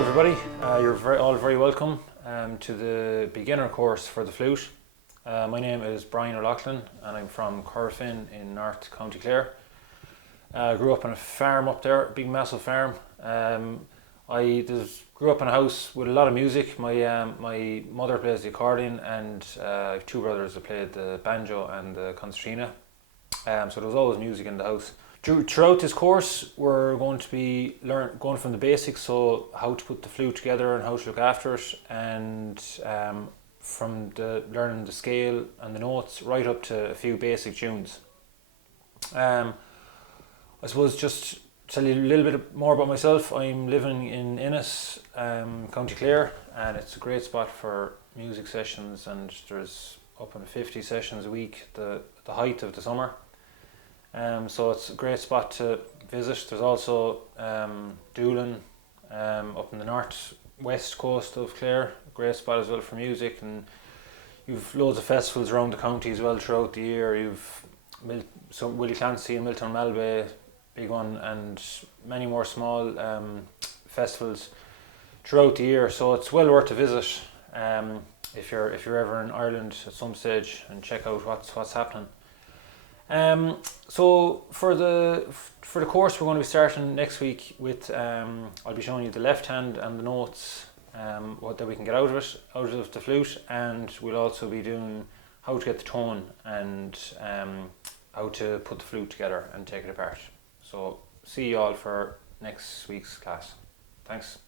Hello everybody, you're all very welcome to the beginner course for the flute. My name is Brian O'Loughlin and I'm from Corofin in North County Clare. I grew up on a farm up there, a big massive farm. I grew up in a house with a lot of music. My mother plays the accordion and I have two brothers that played the banjo and the concertina. So there was always music in the house. Throughout this course we're going to be going from the basics, so how to put the flute together and how to look after it, and from learning the scale and the notes right up to a few basic tunes. I suppose just to tell you a little bit more about myself, I'm living in Innis, County Clare, and it's a great spot for music sessions, and there's up in 50 sessions a week, the height of the summer. So it's a great spot to visit. There's also Doolin up in the north-west coast of Clare, a great spot as well for music, and you've loads of festivals around the county as well throughout the year. You've Willie Clancy and Milton Malbay, big one, and many more small festivals throughout the year, so it's well worth a visit if you're ever in Ireland at some stage, and check out what's happening. So for the course we're going to be starting next week with I'll be showing you the left hand and the notes, what that we can get out of the flute, and we'll also be doing how to get the tone and how to put the flute together and take it apart. So see you all for next week's class. Thanks.